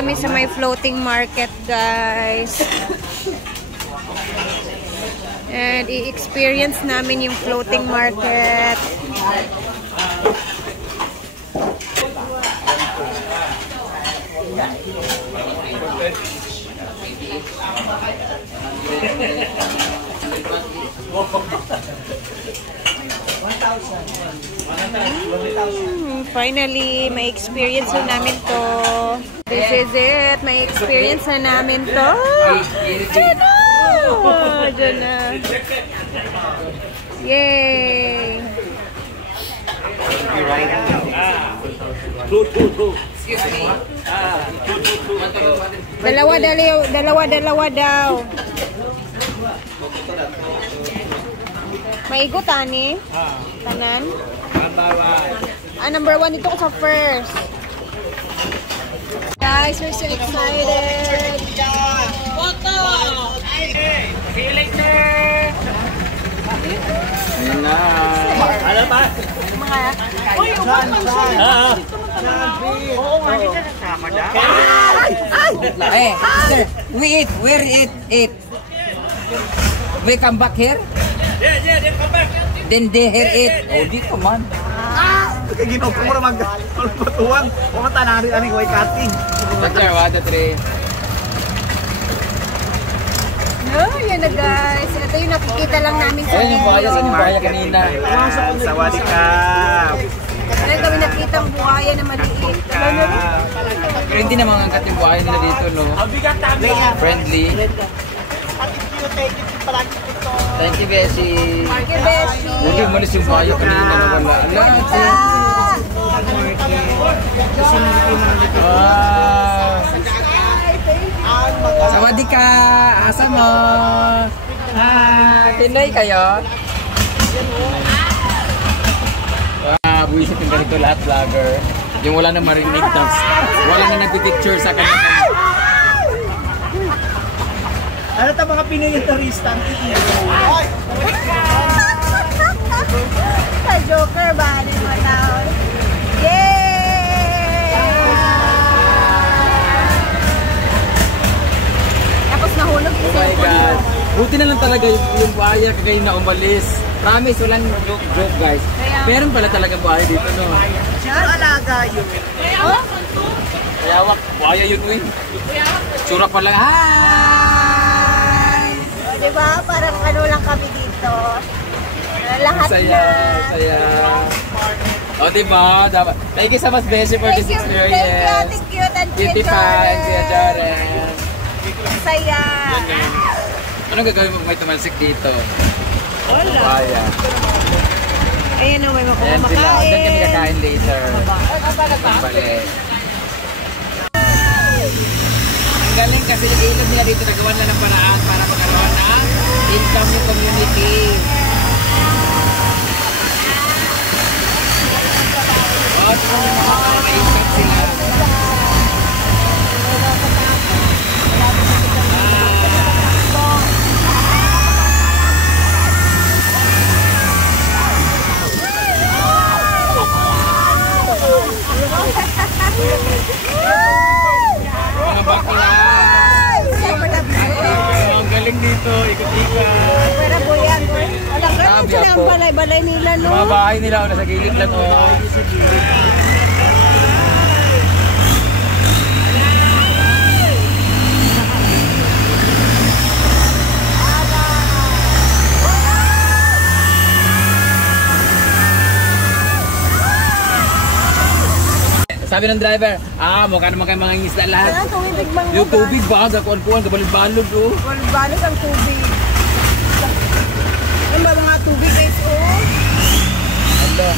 Kami sa may floating market, guys. And i-experience namin yung floating market. Finally, may experience na namin to. This is it. May experience na namin to. Diyan na! Diyan na. Yay! Excuse me. Dalawa daw. Maigot, ani? Tanan? Number 1 dito ko sa first. Guys, we're so excited. Photo! See you later! Ayan na. Ano pa? Uy, ubat man siya. Oo nga, hindi ka nasama na. Hey, sir, we eat. We come back here? Yeah, come back. Then they here eat. Oh, dito man. Ginaw ko mura magpatuwang. Pumunta na rin aning way cutting. Picture, 1, 2, 3. No, yan na guys. Ito yung nakikita lang namin sa Ayun yung buhaya, saan yung buhaya kanina? Sawadee ka. Ayun kami nakita ang buhaya na maliit. Pero hindi naman angkat yung buhaya nila dito, no? Friendly. Thank you, Beshi. Thank you, Beshi. Buti umalis yung buhaya kanina na wala. Wow! Sawadee ka! Asa mo? Pinoy kayo? Buwisit yung ganito lahat vlogger. Yung wala na marinig tapos wala na nagpipicture sa kanila. Ano ito mga Pinoy yung turista? Sa Joker ba? Ano yung mga tao? Yay! Tapos nahulog yung Oh my God. Buti na lang talaga yung buhaya kagaya na umalis. Promise, walang joke guys. Meron pala talaga buhaya dito, no? Sino alaga yun? Oh? Kaya wak, buhaya yun, uy. Tsura pa lang. Hi! Diba? Parang ano lang kami dito. Lahat Saya, na. saya. O, diba? Dapat. Thank you so much, Beshi, for this experience. Thank you. Beauty Pie, Tia Jaren. Saya. Anong gagawin mo kung may tumalsik dito? Wala. Buhaya. Ayan o, may Ayan sila. Doon kami kakain later. Balik. Ang galing kasi yung ilog nila dito nagawa na ng paraan para magkaroon ng income yung community. O, may income sila. Mga bakla. Ang galing dito, ikot-ikot. Pwera po yan. Alam ka Grabe sila ako. ang balay-balay nila, no? Mga bahay nila o nasa gilid lang o. Sabi ng driver, mukha naman kayo mga isda lahat. Ano, tubig bang Yung tubig ba? Gakuan-kuan, kabalog-balog oh. Balot ang tubig. Ano ba mga tubig guys, oh? Hello.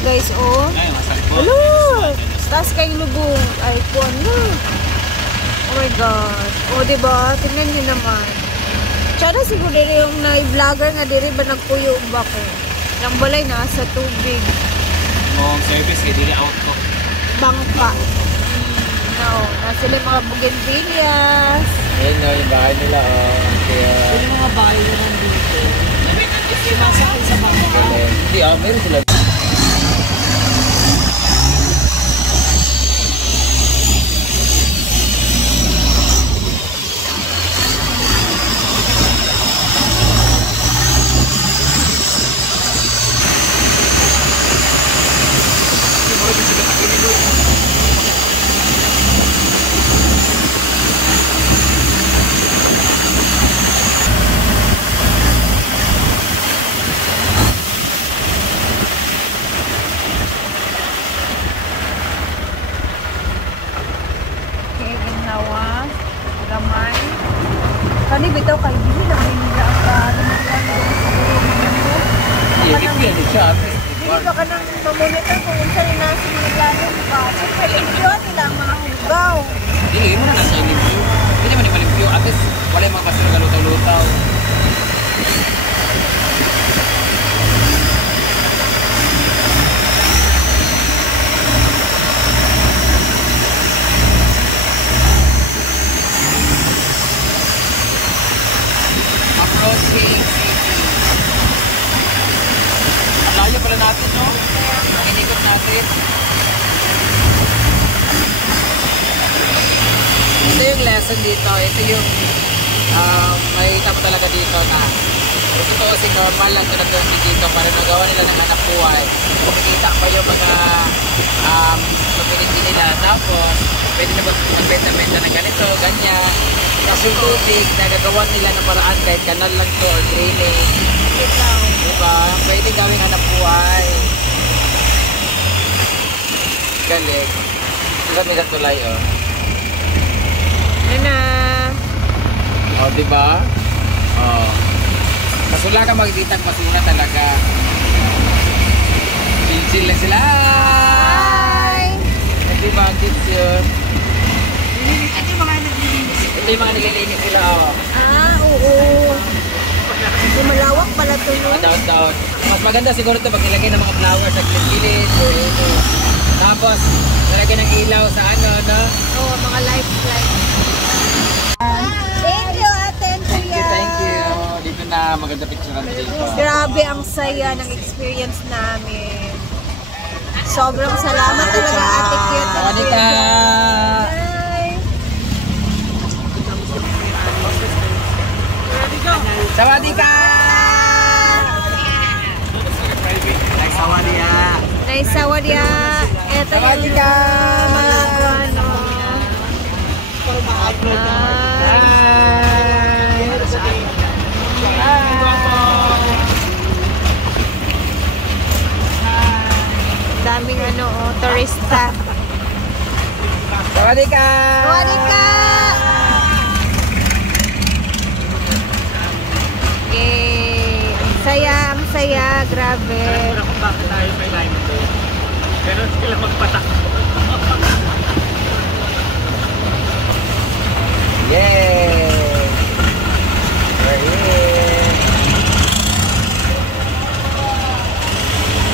guys, oh. Hello! Taas kayong lubong. Ay, kuwan na. Oh my gosh. Oh, diba? Tingnan nyo naman. Tsara siguro diri yung na-vlogger nga diri ba nagpuyo ba ko? Nang balay na sa tubig. Mong service kay dili out ko. Bangka. No, nasa yung mga bougainvilleas. Ayun no, yung bahay nila oh. Kaya Yung mga bahay na nandito. Sumasakay sa mga galing. Hindi ah, meron sila. Gamay. Kani bitaw kay dili lang nila ang Hindi siya. dili ba ka nang mamonitor kung unsa ni nasa mga plano ba? Pwede yun nila ang mga hugaw. Dili mo na nasa limpyo. Hindi naman ni malimpyo. At least wala yung mga kasira lutaw-lutaw. Approaching city. Ang layo pala natin, no? Ang inikot natin. Ito yung lesson dito. Ito yung makikita mo talaga dito na kung totoo si normal lang talaga dito para nagawa nila ng anak buhay. Kumikita pa yung mga community nila. Tapos, pwede na magbenta-benta ng ganito, ganyan. Tapos yung tubig, nagagawa nila ng paraan kahit kanal lang to or drainage. Diba? Pwede gawing anak buhay. Galing. Ito nila tulay, oh. Yan na. Oh, diba? Oh. Mas wala kang makikita ang basura talaga. Chill lang sila. Hi! Hindi ba ang kids yun? Ito yung mga naglilinis. Ito yung mga nililinis sila, oh. Ah, oo. Hindi malawak pala to, no? Down. Mas maganda siguro ito pag nilagay ng mga flowers sa gilid. Tapos, nilagay ng ilaw sa ano, no? Oo, mga lights. Thank you, Ate Kuya. Thank you. Dito na maganda picture natin dito. Grabe ang saya ng experience namin. Sobrang salamat talaga, Ate Kuya. Sawadika! Bye! Sawadika! Sawadika! Nice sawadya. Eto yung Sawadika! mga ano. Daming ano, oh, turista. Sawadika! Sawadika! Yay! Ang saya, grabe. Pero kung bakit tayo may line doon. Pero sila magpatakbo. Yay! We're here!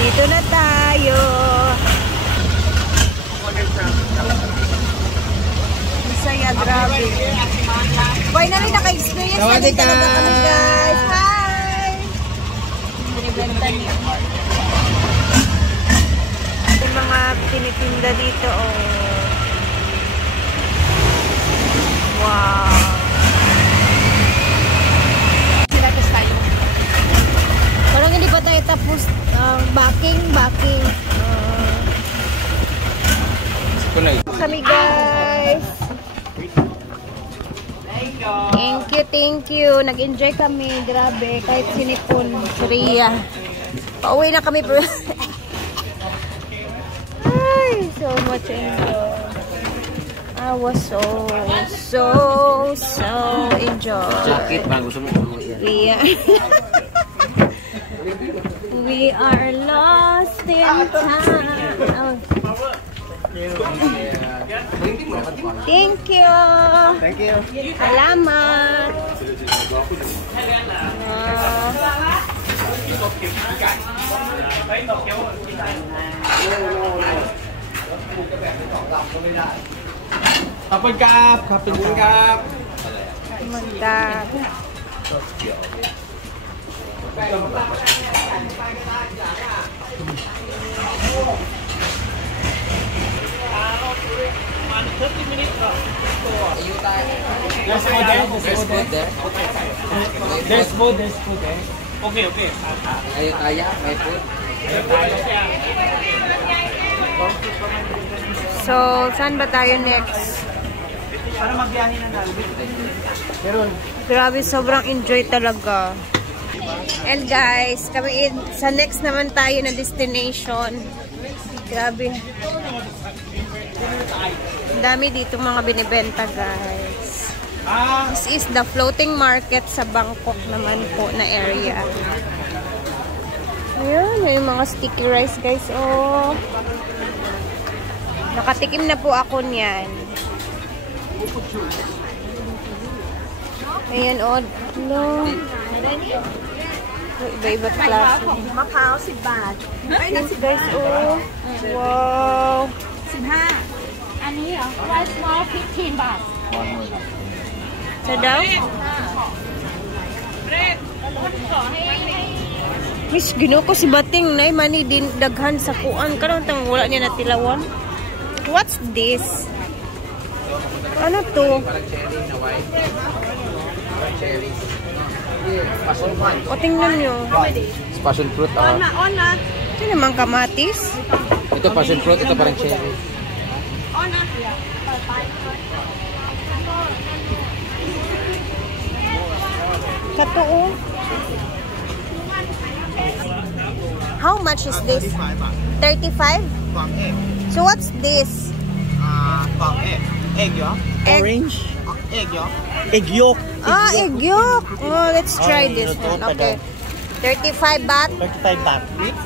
Dito na tayo. Ang saya, grabe. Finally, naka-experience na din talaga kami, guys. Hi! Binibenta niyo. Yung mga tinitinda dito, oh. Wow! Sinagas tayo. Parang hindi pa tayo tapos backing. Kulay. Kami, guys. Thank you. Nag-enjoy kami. Grabe. Kahit sinipon. Ria. Pauwi na kami. Ay, so much enjoy. I was so enjoy. Sakit ba? Gusto mo kumuha yan? Ria. we are lost in time. Oh. Thank you. Thank you. Salamat. Kapag kaap, kapag kaap. Magda. There's food there. Okay. Ayo kaya, may food. So, saan ba tayo next? Para magbiyahe na namin. Meron. Grabe, sobrang enjoy talaga. And guys, sa next naman tayo na destination. Grabe. Ang dami dito mga binibenta, guys. This is the floating market sa Bangkok naman po na area. Ayan, may mga sticky rice, guys. Oh. Nakatikim na po ako niyan. Ayan, oh. No. Iba-iba klase. Macau 10 บาท Yes, guys, oh. Wow. 15อันนี้เหรอ Rice small 15 บาท Sa daw? Miss, gino ko si Bating na mani din daghan sa kuan. Karang tang wala niya natilawan. What's this? Ano to? Parang cherry na white. Cherry. Passion fruit. O, tingnan nyo. Passion fruit. Ito naman kamatis. Ito passion fruit, ito parang cherry. Katoo. How much is this? 35? Bang egg. So what's this? Bang egg. Egg yolk. Egg. Orange. Egg yolk. Egg yolk. Ah, egg yolk. Oh, let's try this one. Okay. 35 baht. 35 baht. Mix?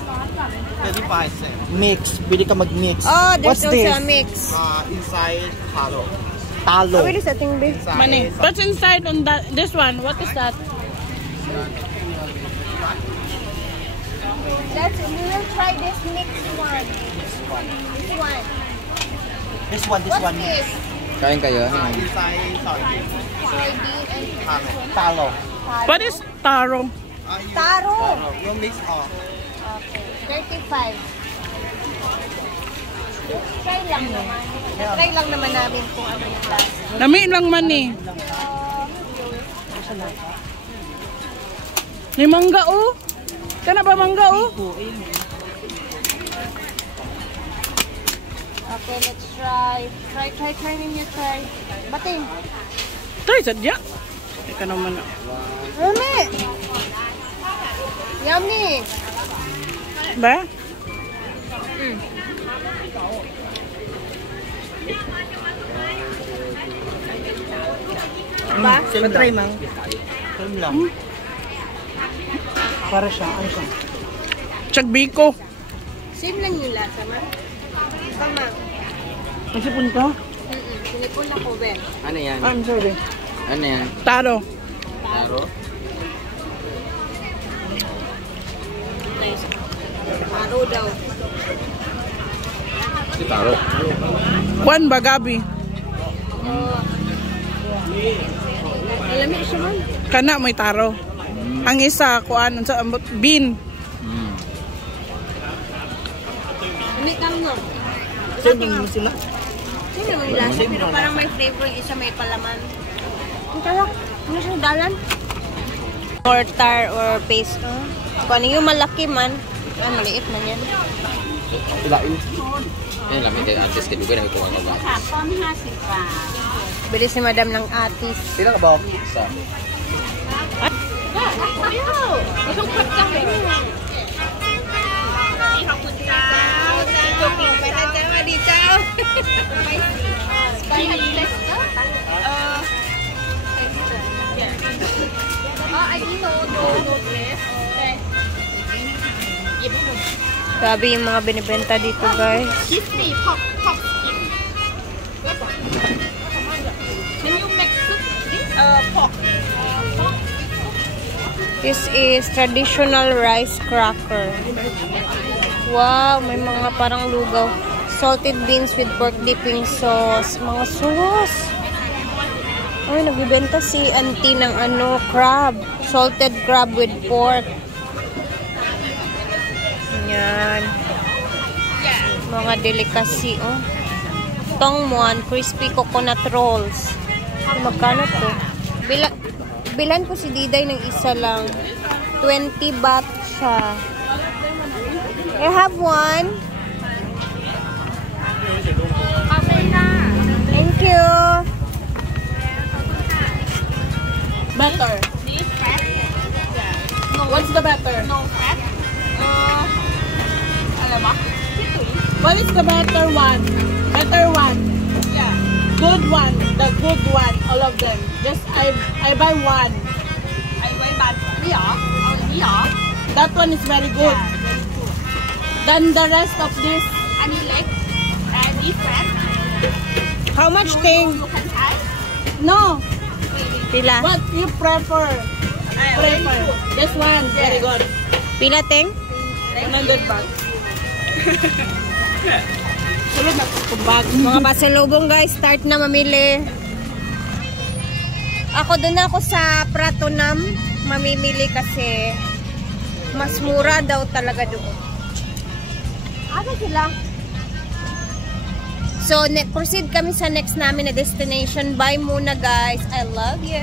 35 cents. Mix. Bili ka mag-mix. Oh, there's also a mix. Inside talo. Oh, wait a second, babe. Money. What's inside on that? This one? What is that? We will try this mixed one. This one. This one, this What's one. this? Kain kayo. Inside sardine. Sardine and Talo. What is taro? taro. Yung mix off. Okay. 35. Try lang naman. Try lang naman namin kung ano yung lasa. Nami lang man eh. May mangga oh. Kana ba mangga oh? Okay, let's try. Try ninyo, try. Bating. Try sadya. Ika naman. Yummy! Yummy! Ba? Ba? Try mang. Same lang. Para siya, ano siya? Chagbiko. Same lang yung lasa, man. Tama. Nagsipon ka? Sinipon ako, Ben. Ano yan? I'm sorry. Ano yan? Taro. Taro? Nice. Taro daw. Si taro. Juan ba Gabi? Alamig siya, man. Kana may taro. Ang isa kuan sa bean. Hindi kang no. Same lang sila. Same lang yung lasa, pero parang may flavor yung isa may palaman. Ang talak. Ano siya dalan? Mortar or paste. Kung ano yung malaki man. Ay, maliit man yan. Ilain. Yan lang, may artist ka duga na may kuha ka ba? Bili si madam ng atis. Sila ka ba? Isa. Grabe yung mga binibenta dito, guys. Can you mix this pork? This is traditional rice cracker. Wow, may mga parang lugaw. Salted beans with pork dipping sauce. Mga sauce. Ay, nagbibenta si auntie ng crab. Salted crab with pork. Yan. Mga delicacy, oh. Tongmuan, crispy coconut rolls. Ay, magkano to? Bilan ko si Diday ng isa lang. 20 baht siya. I have one. Thank you. Butter. What's the butter? No fat. Alam mo? What is the better one? Better one. Yeah. Good one. The good one. All of them. Just I buy one. I buy bad one. Yeah. Oh, yeah. That one is very good. Yeah, very good. Then the rest of this. Any leg? Any fat? How much thing? You can try. No. Pila? What you prefer? Prefer. This one. Very good. Pila, Teng? 100 baht. Sulod na kumbag. Mga pasalubong, guys. Start na mamili. Ako doon ako sa Pratunam mamimili kasi mas mura daw talaga doon. Ano sila? So, proceed kami sa next namin na destination. Bye muna, guys. I love you.